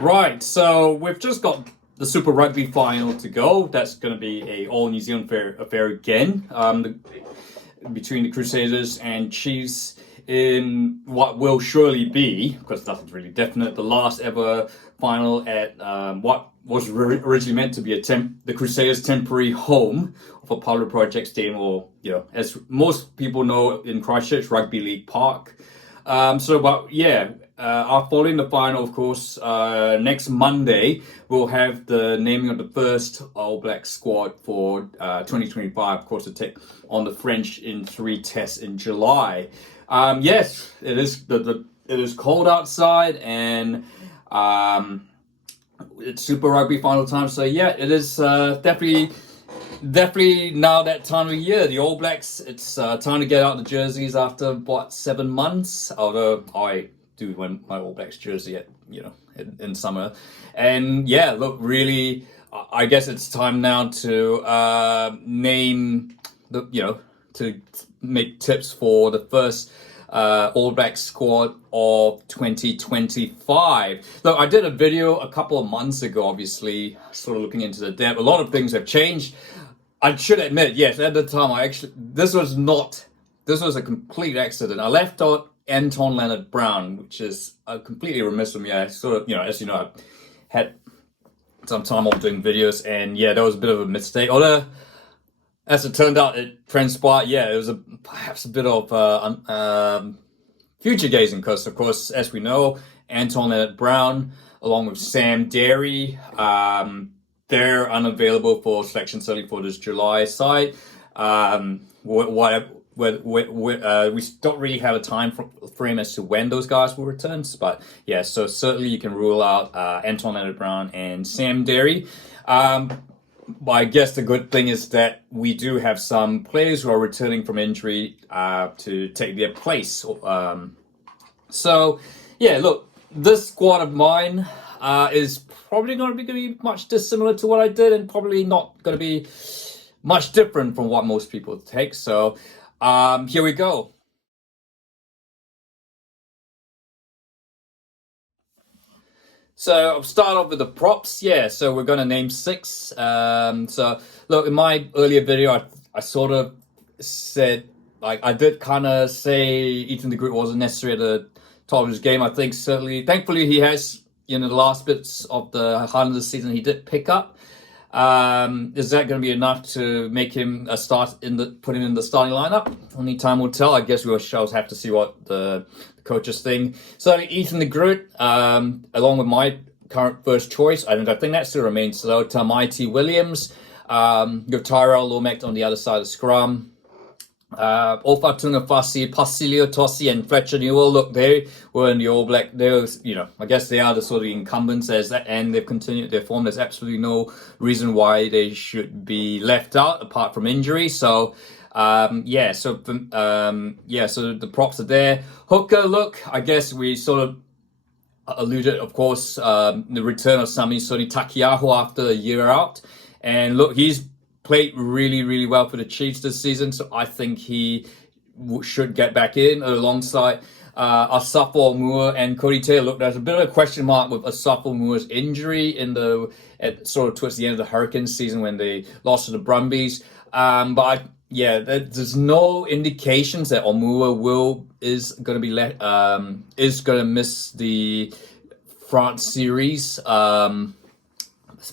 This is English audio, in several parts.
Right, so we've just got the Super Rugby final to go. That's going to be a all New Zealand affair again, between the Crusaders and Chiefs in what will surely be, because nothing's really definite, the last ever final at what was originally meant to be the Crusaders' temporary home of Apollo Project Stadium, or as most people know, in Christchurch, Rugby League Park. Following the final, of course, next Monday, we'll have the naming of the first All Black squad for 2025, of course, to take on the French in 3 tests in July. Yes, it is it is cold outside, and it's Super Rugby final time. So yeah, it is definitely now that time of year. The All Blacks, it's time to get out the jerseys after 7 months. Although I do wear my All Blacks jersey in summer, and yeah, look, really, I guess it's time now to name to make tips for the first All Black squad of 2025. Look, I did a video a couple of months ago, obviously, sort of looking into the depth. A lot of things have changed. I should admit, yes, at the time, this was a complete accident. I left out Anton Leonard-Brown, which is completely remiss of me. I sort of, as you know, I had some time off doing videos, and yeah, that was a bit of a mistake. Although, as it turned out, it transpired, it was perhaps a bit of future gazing, because, of course, as we know, Anton Leonard-Brown, along with Sam Derry, they're unavailable for selection, certainly for this July side. We don't really have a time frame as to when those guys will return, but yeah, so certainly you can rule out Anton Leonard-Brown and Sam Derry. But I guess the good thing is that we do have some players who are returning from injury to take their place. So yeah, look, this squad of mine is probably not going to be much dissimilar to what I did, and probably not going to be much different from what most people take. So here we go. So I'll start off with the props. Yeah, so we're going to name 6. So look, in my earlier video, I sort of said, like, I did kind of say Ethan de Groot wasn't necessary at the top of his game. I think certainly, thankfully, he has, the last bits of the Highlanders season, he did pick up. Is that going to be enough to make him put him in the starting lineup? Only time will tell. I guess we shall have to see what the coaches think. So Ethan de Groot, along with my current first choice, I think that still remains. So Tamaiti Williams, your Tyrell Lomax on the other side of the scrum. Ofa Tungafasi, Pasilio Tosi, and Fletcher Newell. Look, they were in the All Black. I guess they are the sort of incumbents as that, and they've continued their form. There's absolutely no reason why they should be left out apart from injury. So, so the props are there. Hooker, look, I guess we sort of alluded, of course, the return of Sami Taukeiaho after a year out, and look, he's played really, really well for the Chiefs this season, so I think he should get back in alongside Asafo Aumua and Cody Taylor. Look, there's a bit of a question mark with Asafo Aumua's injury towards the end of the Hurricanes season when they lost to the Brumbies. There's no indications that Aumua is going to miss the France series.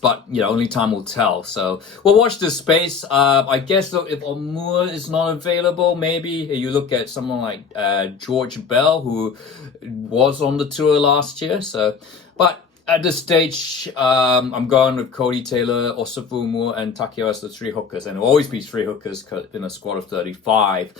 But only time will tell. So we'll watch this space. I guess though, if Aumua is not available, maybe you look at someone like George Bell, who was on the tour last year. So, but at this stage, I'm going with Cody Taylor, Asafo Aumua, and Taukeiaho as the 3 hookers, and it'll always be 3 hookers in a squad of 35.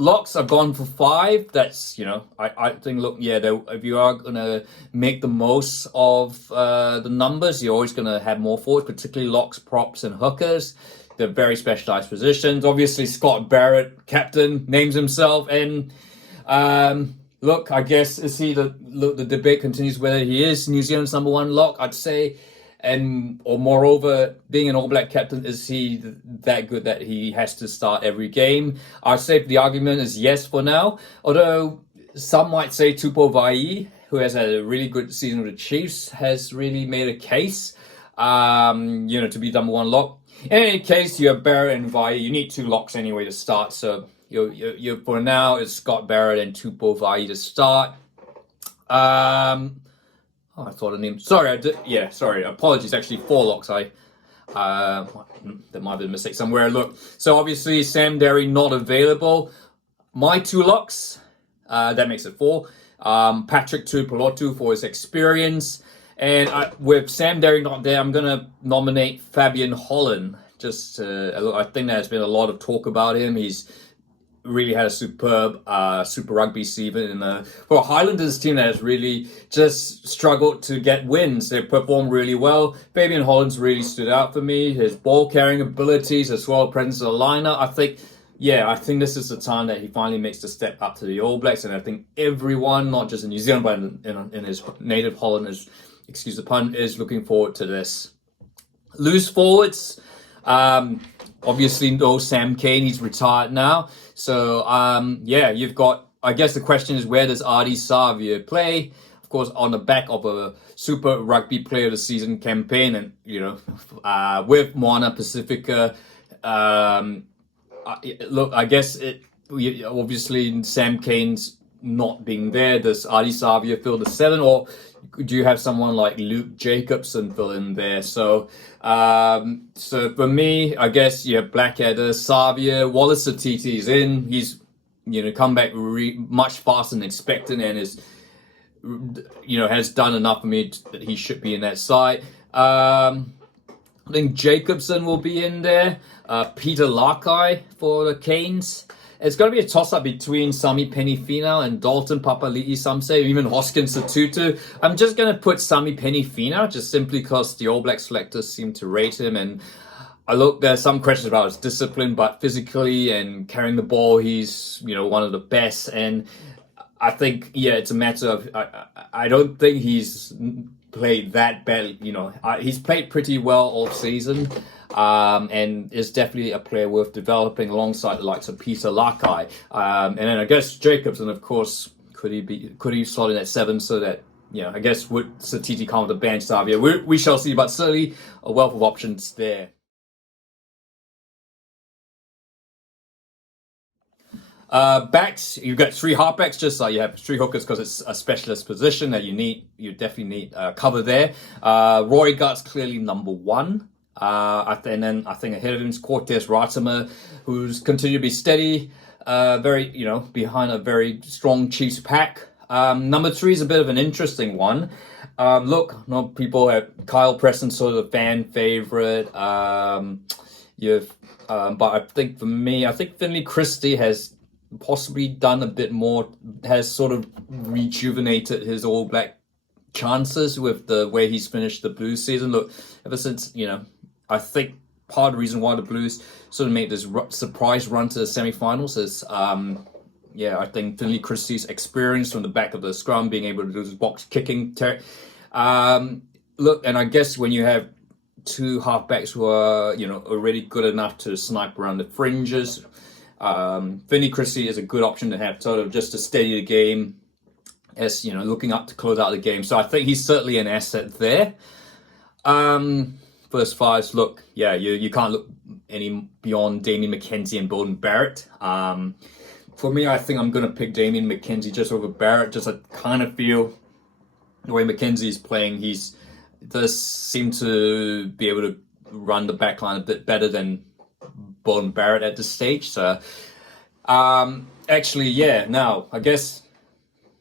Locks, I've gone for 5. That's, I think, look, if you are going to make the most of the numbers, you're always going to have more forwards, particularly locks, props, and hookers. They're very specialized positions. Obviously, Scott Barrett, captain, names himself. And look, I guess, the debate continues whether he is New Zealand's number 1 lock, I'd say. Or moreover, being an All Black captain, is he that good that he has to start every game? I'd say the argument is yes for now. Although some might say Tupaea Vaai who has had a really good season with the Chiefs, has really made a case, to be number one lock. In any case, you have Barrett and Vaai. You need 2 locks anyway to start. So you for now, it's Scott Barrett and Tupaea to start. I thought of name. Sorry, sorry. Apologies. Actually, 4 locks. There might have been a mistake somewhere. Look, so obviously Sam Derry not available. My 2 locks. That makes it 4. Patrick Tuipulotu for his experience. And with Sam Derry not there, I'm going to nominate Fabian Holland. I think there's been a lot of talk about him. He's really had a superb Super Rugby season. For a Highlanders team that has really just struggled to get wins, they performed really well. Fabian Holland's really stood out for me. His ball carrying abilities as well, presence of the liner. I think this is the time that he finally makes the step up to the All Blacks. And I think everyone, not just in New Zealand, but in his native Holland, excuse the pun, is looking forward to this. Loose forwards, obviously no Sam Cane, he's retired now. So you've got, I guess the question is, where does Ardie Savea play? Of course, on the back of a Super Rugby Player of the Season campaign, and with Moana Pacifica. Look, I guess obviously Sam Cane's not being there. Does Ardie Savea fill the 7, or do you have someone like Luke Jacobson fill in there? So for me, I guess Blackadder, Savea, Wallace Sititi is in. He's come back much faster than expected, and is has done enough for me that he should be in that side. I think Jacobson will be in there. Peter Lakai for the Canes. It's going to be a toss-up between Sami Penny-Finau and Dalton Papali'i, some say, even Hoskins Tutu. I'm just going to put Sami Penny-Finau just simply because the All Black selectors seem to rate him. And there's some questions about his discipline, but physically and carrying the ball, he's one of the best. And I think it's a matter of I don't think he's played that bad. He's played pretty well all season. And is definitely a player worth developing alongside the likes of Peter Lakai. And then I guess Jacobson, of course, could he slot in at 7 so that, I guess would Sititi come with the bench, Savea? We shall see, but certainly a wealth of options there. Backs, you've got 3 halfbacks, just like you have 3 hookers because it's a specialist position that you definitely need cover there. Roigard's clearly number 1. And then I think ahead of him is Cortez Ratima, who's continued to be steady, very, behind a very strong Chiefs pack. Number 3 is a bit of an interesting one. People have Kyle Preston, sort of a fan favorite. But I think for me, Finley Christie has possibly done a bit more, has sort of rejuvenated his All Black chances with the way he's finished the Blues season. Look, ever since, I think part of the reason why the Blues sort of made this surprise run to the semi-finals is, I think Finley Christie's experience from the back of the scrum, being able to do his box kicking. And I guess when you have 2 halfbacks who are, already good enough to snipe around the fringes, Finley Christie is a good option to have, sort of just to steady the game, as, looking up to close out the game. So I think he's certainly an asset there. First 5s, you can't look any beyond Damien McKenzie and Beauden Barrett. For me, I think I'm going to pick Damien McKenzie just over Barrett. Just I kind of feel the way McKenzie is playing, does seem to be able to run the back line a bit better than Beauden Barrett at this stage. So, now, I guess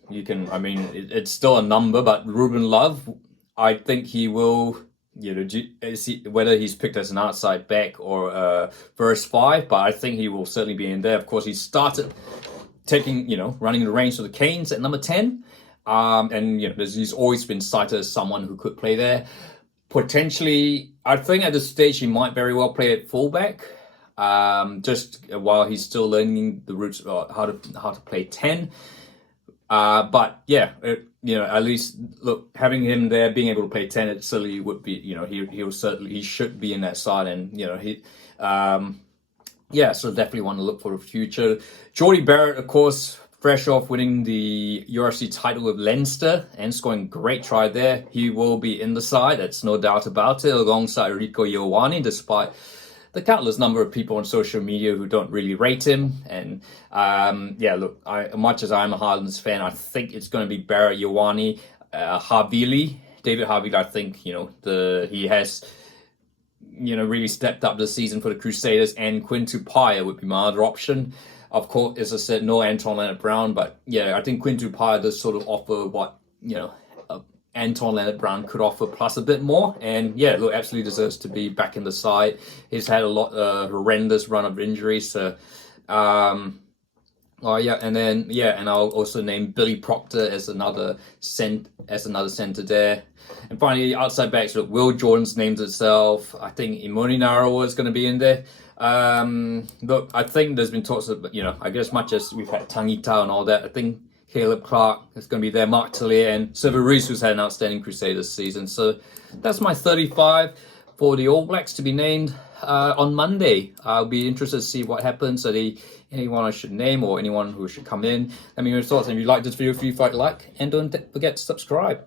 you can, it's still a number, but Ruben Love, I think he will, whether he's picked as an outside back or first 5, but I think he will certainly be in there. Of course, he started taking, running the reins for the Canes at number 10. And he's always been cited as someone who could play there. Potentially, I think at this stage he might very well play at fullback, just while he's still learning the roots of how to play 10. At least having him there, being able to play 10, it certainly would be, he should be in that side, and so definitely want to look for the future. Jordie Barrett, of course, fresh off winning the UFC title with Leinster and scoring great try there. He will be in the side, that's no doubt about it, alongside Rieko Ioane, despite the countless number of people on social media who don't really rate him. And yeah, look, much as I'm a Highlands fan, I think it's going to be Barrett, Ioane, Havili. David Havili, I think, you know, he has, you know, really stepped up this season for the Crusaders, and Quinn Tupaea would be my other option. Of course, as I said, no Anton Leonard-Brown, but yeah, I think Quinn Tupaea does sort of offer what, you know, Anton Leonard-Brown could offer, plus a bit more. And yeah, look, absolutely deserves to be back in the side. He's had a horrendous run of injuries. So, oh yeah, and then yeah, and I'll also name Billy Proctor as another centre there. And finally, outside backs, look, Will Jordan's named itself. I think Imoni Narawa is going to be in there. Look, I think there's been talks of, you know, I guess much as we've had Tangita and all that, I think Caleb Clarke is going to be there, Mark Telea, and Savea Reece, who's had an outstanding Crusaders season. So that's my 35 for the All Blacks to be named on Monday. I'll be interested to see what happens. Are there anyone I should name or anyone who should come in? Let me know your thoughts. And if you like this video, feel free to like, and don't forget to subscribe.